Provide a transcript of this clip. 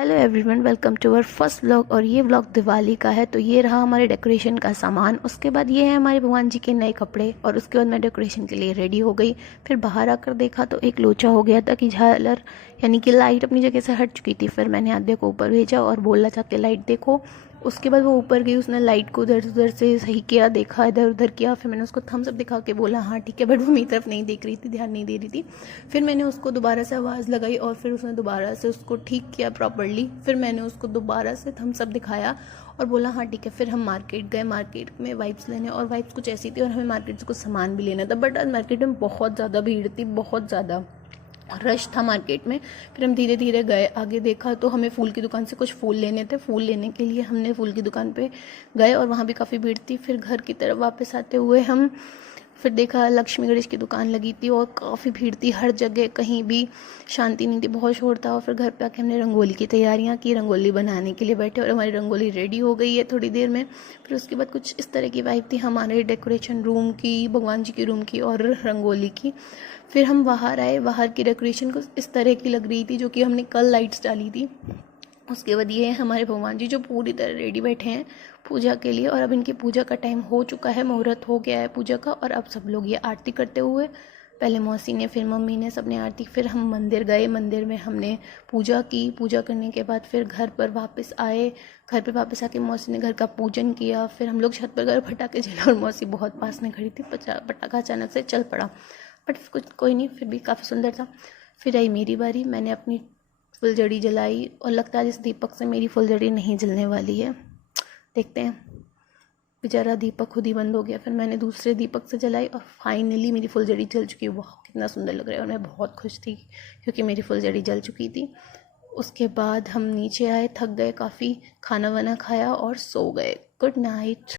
Hello everyone, welcome to our first vlog. और ये vlog Diwali का है। तो ये रहा हमारे डेकोरेशन का सामान। उसके बाद ये है हमारे भगवान जी के नए कपड़े। और उसके बाद मैं डेकोरेशन के लिए रेडी हो गई। फिर बाहर आकर देखा तो एक लोचा हो गया था कि झालर यानी कि लाइट अपनी जगह से हट चुकी थी। फिर मैंने आद्या को ऊपर भेजा और बोला जाके लाइट देखो। उसके बाद वो ऊपर गई, उसने लाइट को इधर उधर से सही किया, देखा इधर उधर किया। फिर मैंने उसको थम्स अप दिखा के बोला हाँ ठीक है, बट वो मेरी तरफ नहीं देख रही थी, ध्यान नहीं दे रही थी। फिर मैंने उसको दोबारा से आवाज़ लगाई और फिर उसने दोबारा से उसको ठीक किया प्रॉपर्ली। फिर मैंने उसको दोबारा से थम्स अप दिखाया और बोला हाँ ठीक है। फिर हम मार्केट गए, मार्केट में वाइप्स लेने, और वाइप्स कुछ ऐसी थी और हमें मार्केट से कुछ सामान भी लेना था। बट आज मार्केट में बहुत ज़्यादा भीड़ थी, बहुत ज़्यादा रश था मार्केट में। फिर हम धीरे धीरे गए, आगे देखा तो हमें फूल की दुकान से कुछ फूल लेने थे। फूल लेने के लिए हमने फूल की दुकान पे गए और वहाँ भी काफ़ी भीड़ थी। फिर घर की तरफ वापस आते हुए हम फिर देखा लक्ष्मी गणेश की दुकान लगी थी और काफ़ी भीड़ थी हर जगह, कहीं भी शांति नहीं थी, बहुत शोर था। और फिर घर पे आके हमने रंगोली की तैयारियां की, रंगोली बनाने के लिए बैठे और हमारी रंगोली रेडी हो गई है थोड़ी देर में। फिर उसके बाद कुछ इस तरह की वाइब थी हमारे डेकोरेशन रूम की, भगवान जी की रूम की और रंगोली की। फिर हम बाहर आए, बाहर की डेकोरेशन कुछ इस तरह की लग रही थी जो कि हमने कल लाइट्स डाली थी। उसके बाद ये है हमारे भगवान जी जो पूरी तरह रेडी बैठे हैं पूजा के लिए। और अब इनकी पूजा का टाइम हो चुका है, मुहूर्त हो गया है पूजा का। और अब सब लोग ये आरती करते हुए, पहले मौसी ने, फिर मम्मी ने, सबने आरती। फिर हम मंदिर गए, मंदिर में हमने पूजा की। पूजा करने के बाद फिर घर पर वापस आए। घर पर वापस आके मौसी ने घर का पूजन किया। फिर हम लोग छत पर गए, पटाखे जले और मौसी बहुत पास में खड़ी थी, पटाखा अचानक से चल पड़ा, बट कुछ कोई नहीं, फिर भी काफ़ी सुंदर था। फिर आई मेरी बारी, मैंने अपनी फुलझड़ी जलाई और लगता है इस दीपक से मेरी फुलझड़ी नहीं जलने वाली है। देखते हैं, बेचारा दीपक खुद ही बंद हो गया। फिर मैंने दूसरे दीपक से जलाई और फाइनली मेरी फुलझड़ी जल चुकी है। वाह कितना सुंदर लग रहा है, और मैं बहुत खुश थी क्योंकि मेरी फुलझड़ी जल चुकी थी। उसके बाद हम नीचे आए, थक गए काफ़ी, खाना वाना खाया और सो गए। Good night.